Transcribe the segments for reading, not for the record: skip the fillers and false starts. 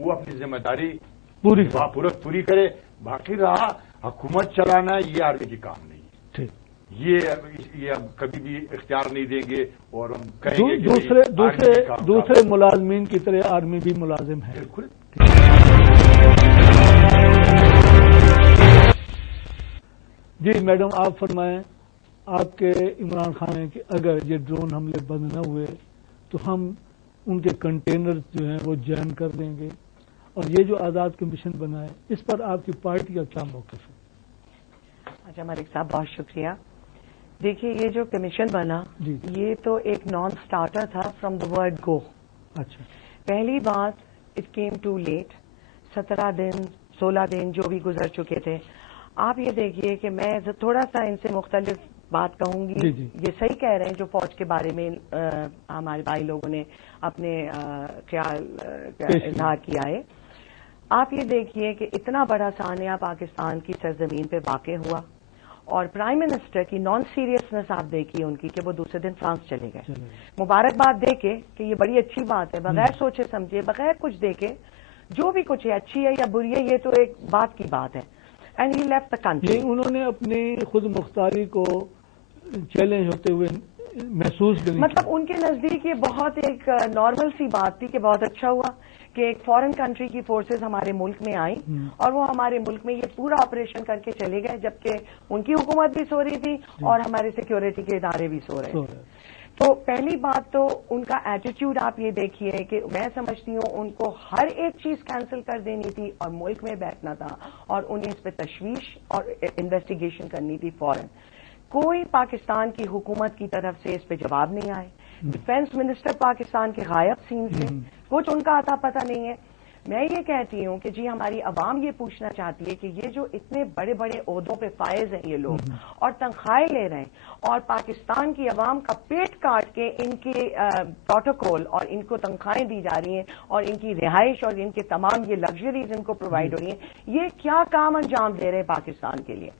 وہ اپنی ذمہ داری پوری کرے. باقی رہا حکومت چلانا یہ آرمی کی کام نہیں ہے. یہ اب کبھی بھی اختیار نہیں دیں گے اور ہم کہیں گے دوسرے ملازمین کی طرح آرمی بھی ملازم ہے. بالکل. جی میڈم آپ فرمائیں، آپ کے عمران خان ہیں کہ اگر یہ ڈرون حملے بند نہ ہوئے تو ہم ان کے کنٹینر جو ہیں وہ جیم کر دیں گے، اور یہ جو آزاد کمیشن بنا ہے اس پر آپ کی پارٹی کا کیا موقف ہے؟ اچھا ملک صاحب بہت شکریہ. دیکھیے یہ جو کمیشن بنا یہ تو ایک نان سٹارٹر تھا فرام دا ورڈ گو. اچھا پہلی بات اٹ کیم ٹو لیٹ. 17 دن 16 دن جو بھی گزر چکے تھے. آپ یہ دیکھیے کہ میں تھوڑا سا ان سے مختلف بات کہوں گی. یہ صحیح کہہ رہے ہیں جو فوج کے بارے میں ہمارے بھائی لوگوں نے اپنے خیال اظہار کیا ہے. آپ یہ دیکھیے کہ اتنا بڑا سانحہ پاکستان کی سرزمین پہ واقع ہوا اور پرائم منسٹر کی نان سیریسنس آپ دیکھیے ان کی کہ وہ دوسرے دن فرانس چلے گئے. مبارکباد دے کے کہ یہ بڑی اچھی بات ہے، بغیر سوچے سمجھے بغیر کچھ دیکھے جو بھی کچھ ہے اچھی ہے یا بری ہے یہ تو ایک بات کی بات ہے. And he left the country. انہوں نے اپنی خود مختاری کو چیلنج ہوتے ہوئے محسوس بھی نہیں، مطلب ان کے نزدیک یہ بہت ایک نارمل سی بات تھی کہ بہت اچھا ہوا کہ ایک فورن کنٹری کی فورسز ہمارے ملک میں آئیں اور وہ ہمارے ملک میں یہ پورا آپریشن کر کے چلے گئے، جبکہ ان کی حکومت بھی سو رہی تھی اور ہمارے سیکیورٹی کے ادارے بھی سو رہے تھے. تو پہلی بات تو ان کا ایٹیٹیوڈ آپ یہ دیکھیے کہ میں سمجھتی ہوں ان کو ہر ایک چیز کینسل کر دینی تھی اور ملک میں بیٹھنا تھا اور انہیں اس پہ تشویش اور انویسٹیگیشن کرنی تھی فوراً. کوئی پاکستان کی حکومت کی طرف سے اس پہ جواب نہیں آئے. ڈیفینس منسٹر پاکستان کے غائب سین سے کچھ ان کا اتا پتہ نہیں ہے. میں یہ کہتی ہوں کہ جی ہماری عوام یہ پوچھنا چاہتی ہے کہ یہ جو اتنے بڑے بڑے عہدوں پہ فائز ہیں یہ لوگ اور تنخواہیں لے رہے ہیں اور پاکستان کی عوام کا پیٹ کاٹ کے ان کے پروٹوکول اور ان کو تنخواہیں دی جا رہی ہیں اور ان کی رہائش اور ان کے تمام یہ لگژریز ان کو پرووائڈ ہو رہی ہیں، یہ کیا کام انجام دے رہے ہیں پاکستان کے لیے.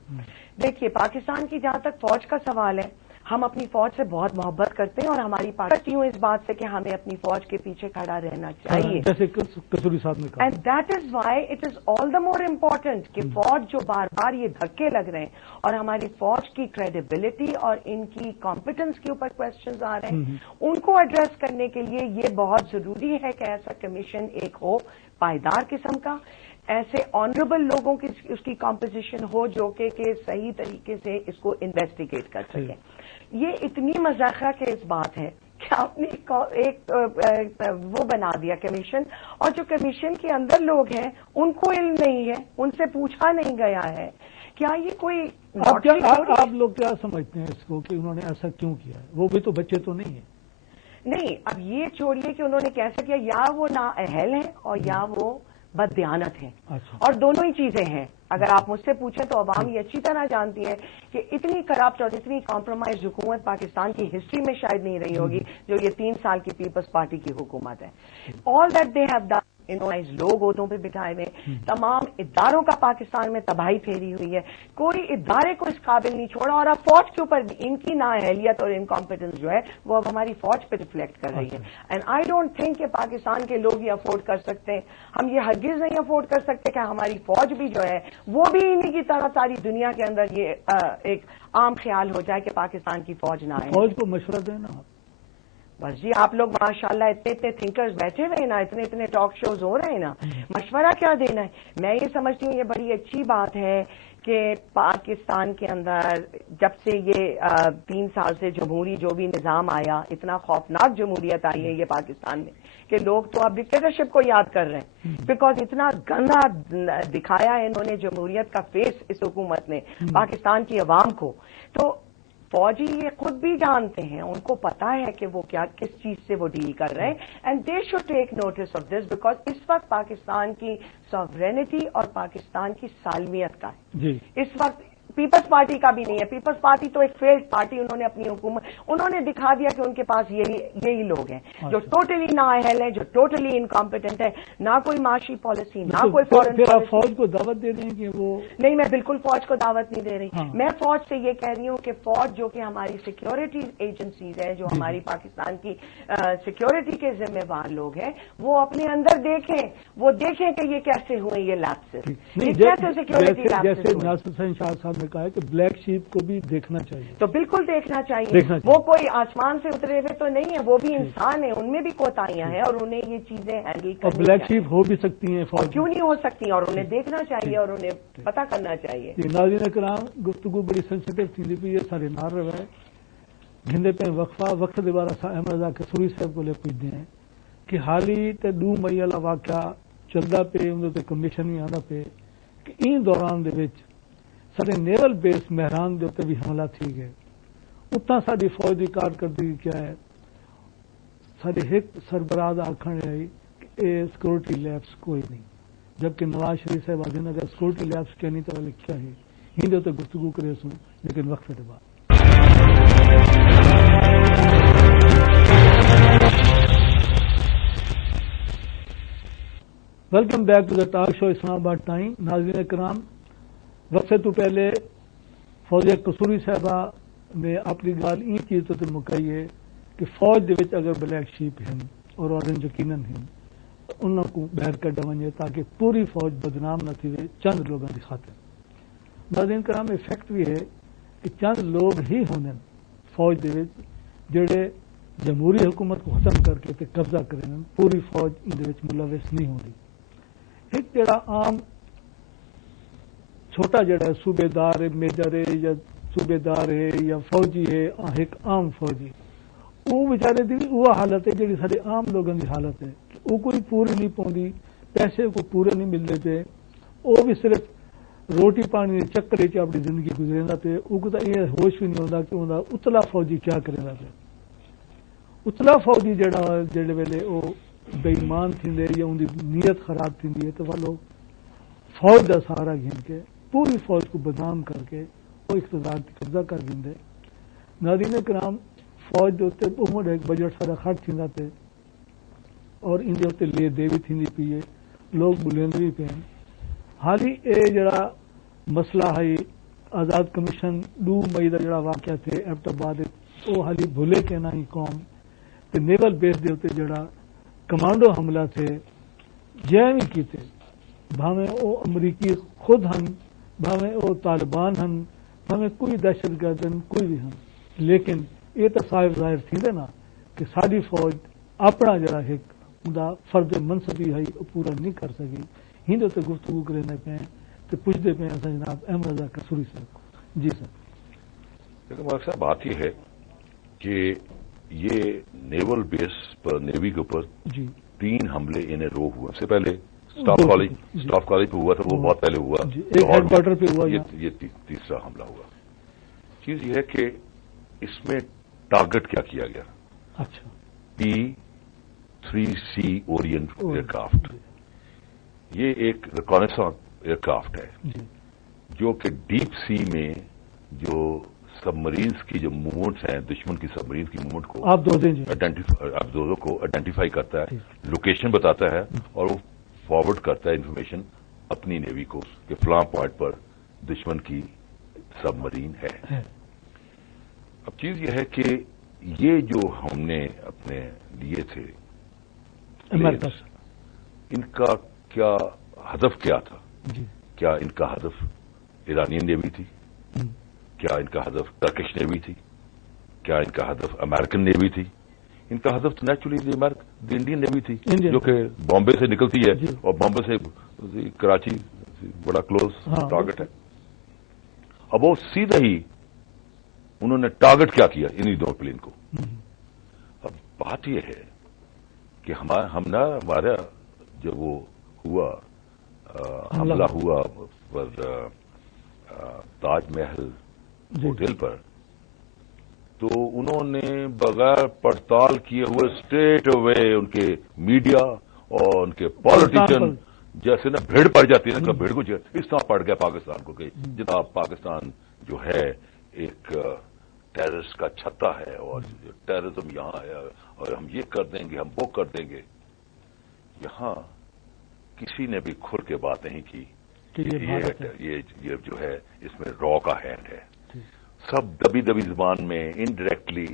دیکھیے پاکستان کی جہاں تک فوج کا سوال ہے ہم اپنی فوج سے بہت محبت کرتے ہیں اور ہماری پارٹی ہوں اس بات سے کہ ہمیں اپنی فوج کے پیچھے کھڑا رہنا چاہیے. جیسے کسوری صاحب نے کہا. And that is why it is all the more important کہ فوج جو بار بار یہ دھکے لگ رہے ہیں اور ہماری فوج کی کریڈیبلٹی اور ان کی کمپیٹنس کے اوپر کوشچنز آ رہے ہیں ان کو ایڈریس کرنے کے لیے یہ بہت ضروری ہے کہ ایسا کمیشن ایک ہو پائیدار قسم کا، ایسے آنریبل لوگوں کی اس کی کمپوزیشن ہو جو کہ صحیح طریقے سے اس کو انویسٹیگیٹ کر سکیں. یہ اتنی مذاکرہ خیز بات ہے کہ آپ نے ایک وہ بنا دیا کمیشن، اور جو کمیشن کے اندر لوگ ہیں ان کو علم نہیں ہے، ان سے پوچھا نہیں گیا ہے. کیا یہ کوئی آپ لوگ کیا سمجھتے ہیں اس کو کہ انہوں نے ایسا کیوں کیا ہے؟ وہ بھی تو بچے تو نہیں ہیں. نہیں اب یہ چھوڑیے کہ انہوں نے کیسے کیا، یا وہ نااہل ہیں اور یا وہ بددیانت ہیں. اور دونوں ہی چیزیں ہیں. اگر آپ مجھ سے پوچھیں تو عوام یہ اچھی طرح جانتی ہے کہ اتنی کرپٹ اور اتنی کمپرومائز حکومت پاکستان کی ہسٹری میں شاید نہیں رہی ہوگی جو یہ 3 سال کی پیپلز پارٹی کی حکومت ہے. All that they have done, لوگ عہدوں پہ بٹھائے ہوئے، تمام اداروں کا پاکستان میں تباہی پھیری ہوئی ہے، کوئی ادارے کو اس قابل نہیں چھوڑا. اور اب فوج کے اوپر بھی ان کی نااہلیت اور انکمپیٹنس جو ہے وہ اب ہماری فوج پہ ریفلیکٹ کر رہی ہے. اینڈ آئی ڈونٹ تھنک کہ پاکستان کے لوگ یہ افورڈ کر سکتے ہیں، ہم یہ ہرگز نہیں افورڈ کر سکتے کہ ہماری فوج بھی جو ہے وہ بھی انہی کی طرح ساری دنیا کے اندر یہ ایک عام خیال ہو جائے کہ پاکستان کی فوج نہ آئے. فوج کو مشورہ دینا. بس جی آپ لوگ ماشاءاللہ اتنے تھنکرز بیٹھے ہوئے ہیں نا، اتنے ٹاک شوز ہو رہے ہیں نا، مشورہ کیا دینا ہے. میں یہ سمجھتی ہوں یہ بڑی اچھی بات ہے کہ پاکستان کے اندر جب سے یہ 3 سال سے جمہوری جو بھی نظام آیا، اتنا خوفناک جمہوریت آئی ہے یہ پاکستان میں کہ لوگ تو اب ڈکٹیٹرشپ کو یاد کر رہے ہیں، بیکاز اتنا گندا دکھایا ہے انہوں نے جمہوریت کا فیس اس حکومت نے پاکستان کی عوام کو. تو فوجی یہ خود بھی جانتے ہیں، ان کو پتا ہے کہ وہ کس چیز سے وہ ڈیل کر رہے ہیں. And they should take notice of this because اس وقت پاکستان کی ساورینٹی اور پاکستان کی سالمیت کا ہے. اس وقت پیپلز پارٹی کا بھی نہیں ہے. پیپلز پارٹی تو ایک فیلڈ پارٹی, انہوں نے اپنی حکومت, انہوں نے دکھا دیا کہ ان کے پاس یہی لوگ ہیں جو ٹوٹلی نااہل ہیں, جو ٹوٹلی انکمپیٹنٹ ہے, نہ کوئی معاشی پالیسی, نہ کوئی فورن پالیسی. فوج کو دعوت دے رہے ہیں کہ وہ نہیں, میں بالکل فوج کو دعوت نہیں دے رہی. میں فوج سے یہ کہہ رہی ہوں کہ فوج جو کہ ہماری سیکیورٹی ایجنسیز ہے, جو ہماری پاکستان کی سیکیورٹی کے ذمہ دار لوگ ہیں, وہ اپنے اندر دیکھیں, وہ دیکھیں کہ یہ کیسے ہوئے یہ لیپسز, یہ کیسے سیکیورٹی لیپسز. جیسے ناصر حسین شاہ صاحب نے کہا ہے کہ بلیک شیپ کو بھی دیکھنا چاہیے, تو بالکل دیکھنا چاہیے. وہ کوئی آسمان سے اترے ہوئے تو نہیں ہے, وہ بھی انسان ہیں, ان میں بھی کوتاہیاں ہیں, اور انہیں یہ چیزیں ہینڈل کرنی. اور بلیک شیپ ہو بھی سکتی ہیں فوج, کیوں نہیں ہو سکتی, اور انہیں دیکھنا چاہیے اور انہیں پتہ کرنا چاہیے. ناظرین کرام, گفتگو بڑی سینسٹیو تھی پی ہے, سارے نار رہے گھندے پہ وقفہ وقت دوبارہ احمد رضا قصوری صاحب کو لے پوچھتے ہیں کہ حال ہی 2 مئی والا واقعہ چلتا پہ اندر کمیشن نہیں آنا پہ کہ ان دوران دے وچ سارے نیول بیس مہران دے اتنے بھی حملہ تھی گئے. اتنا ساری فوج کی کارکردگی کیا ہے, سارے ایک سربراہ آخر آئی کہ اے سیکورٹی لیبس کوئی نہیں, جبکہ نواز شریف صاحب آدھے اگر سیکورٹی لیبس کیا نہیں تو لکھا ہے ہندے اتنے گفتگو کرے سوں, لیکن وقت کے بعد. Welcome back to the talk show Islamabad time. ناظرین کرام, وقفے تو پہلے فوجیہ قصوری صاحبہ نے اپنی گال این چیز تو مکائی ہے کہ فوج دے وچ اگر بلیک شیپ ہیں اور اورن یقیناً ہیں انہوں کو باہر کڈا ونجے تاکہ پوری فوج بدنام نہ تھی چند لوگوں کی خاطر. ناظرین کرام, یہ فیکٹ بھی ہے کہ چند لوگ ہی ہونے فوج دے وچ جڑے جمہوری حکومت کو ختم کر کے قبضہ کریں, پوری فوج ان دے وچ ملوث نہیں ہوندی. ایک جڑا عام چھوٹا جڑا ہے صوبے دار ہے, میجر ہے یا صوبے دار ہے یا فوجی ہے, ایک عام فوجی, وہ بیچارے دی وہ حالت ہے جڑی سارے عام لوگوں کی حالت ہے. وہ کوئی پوری نہیں پاؤندی, پیسے کو پورے نہیں ملتے پے, وہ بھی صرف روٹی پانی کے چکر چ اپنی زندگی گزرنا پے. وہ کو یہ ہوش بھی نہیں ہوتا کہ انہوں اتلا فوجی کیا کرنا پہ. اتلا فوجی جڑے ویلے وہ بے ایمان تھیندے یا ان کی نیت خراب تھیندی ہے تو وہ لوگ فوج کا سہارا گھن کے پوری فوج کو بدنام کر کے وہ اقتدار کی قبضہ کر دیں. ناظرین کرام, فوج کے اتنے بہت ایک بجٹ سارا خرچ تھیندا پہ اور ان کے اتنے لے دے بھی تھیندی پی ہے, لوگ بلند بھی پے. حال ہی یہ جڑا مسئلہ ہے آزاد کمیشن 2 مئی کا جڑا واقعہ تھے ایبٹ آباد, وہ حال ہی بھولے کہ نہ ہی قوم کہ نیول بیس دے اتنے جڑا کمانڈو حملہ تھے جے بھی کیتے, بھاویں وہ امریکی خود ہن, بھاویں وہ طالبان ہن, بھاویں کوئی دہشت گرد ہن, کوئی بھی ہن, لیکن یہ تو صاحب ظاہر تھی نا کہ ساری فوج اپنا جڑا ایک اندا فرد منصبی ہے وہ پورا نہیں کر سکی. ہندو تے گفتگو کرنے پہ تو پوچھتے پہ جناب احمد رضا قصوری صاحب کو. جی سر. لیکن ملک صاحب بات یہ ہے کہ یہ نیول بیس پر نیوی کے اوپر 3 حملے انہیں رو ہوئے. سے پہلے اسٹاف کالج پہ ہوا تھا, وہ بہت پہلے ہوا, ہیڈ کوارٹر پہ ہوا, یہ تیسرا حملہ ہوا. چیز یہ ہے کہ اس میں ٹارگٹ کیا کیا گیا. اچھا, P-3C اورینٹ ایئرکرافٹ, یہ ایک ریکانیسانس ایئرکرافٹ ہے جو کہ ڈیپ سی میں جو سب مرینز کی جو موومنٹس ہیں, دشمن کی سب مرینز کی موومنٹ کو آپ دو کو آئیڈینٹیفائی کرتا ہے, لوکیشن بتاتا ہے اور وہ فارورڈ کرتا ہے انفارمیشن اپنی نیوی کو کہ فلاں پوائنٹ پر دشمن کی سب مرین ہے. اب چیز یہ ہے کہ یہ جو ہم نے اپنے لیے تھے ان کا کیا ہدف کیا تھا؟ کیا ان کا ہدف ایرانین نیوی تھی؟ کیا ان کا ہدف ٹرکش نیوی تھی؟ کیا ان کا ہدف امریکن نیوی تھی؟ ان کا ہدف تو نیچرلی دی انڈین نیوی تھی جو کہ بامبے سے نکلتی ہے اور بامبے سے کراچی بڑا کلوز ٹارگٹ ہے. اب وہ سیدھا ہی انہوں نے ٹارگٹ کیا کیا انہی 2 پلین کو. اب بات یہ ہے کہ ہمارا جب وہ ہوا حملہ ہوا تاج محل ہوٹل پر, تو انہوں نے بغیر پڑتال کیے ہوئے اسٹریٹ اوے ان کے میڈیا اور ان کے پالیٹیشین جیسے نا بھیڑ پڑ جاتی ہے نا، بھیڑ کو اس طرح پڑ گیا پاکستان کو کہ جناب پاکستان جو ہے ایک ٹیررسٹ کا چھتا ہے اور ٹیررزم یہاں ہے اور ہم یہ کر دیں گے، ہم وہ کر دیں گے. یہاں کسی نے بھی کھل کے بات نہیں کی کہ یہ جو ہے اس میں را کا ہینڈ ہے. سب دبی دبی زبان میں انڈائریکٹلی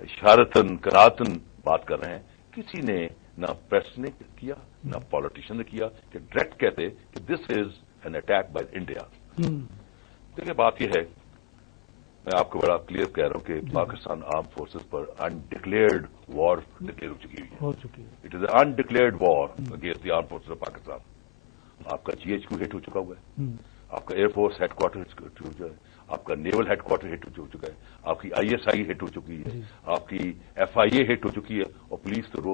اشارتن کراتن بات کر رہے ہیں. کسی نے نہ پریس نے کیا نہ پالیٹیشین نے کیا کہ ڈائریکٹ کہتے کہ this is an attack by India. دیکھیں بات یہ ہے، میں آپ کو بڑا کلیئر کہہ رہا ہوں کہ پاکستان آرم فورسز پر انڈکلیئرڈ وار ڈکلیئر ہو چکی ہے. It is a undeclared war against the armed forces of Pakistan. آپ کا GHQ ہٹ ہو چکا ہوا ہے، آپ کا ایئر فورس ہیڈ کوارٹر ہٹ ہو چکا ہے، آپ کا نیول ہیڈ کوارٹر ہٹ ہو چکا ہے، آپ کی ISI ہٹ ہو چکی ہے، آپ کی FIA ہٹ ہو چکی ہے، اور پولیس تو روز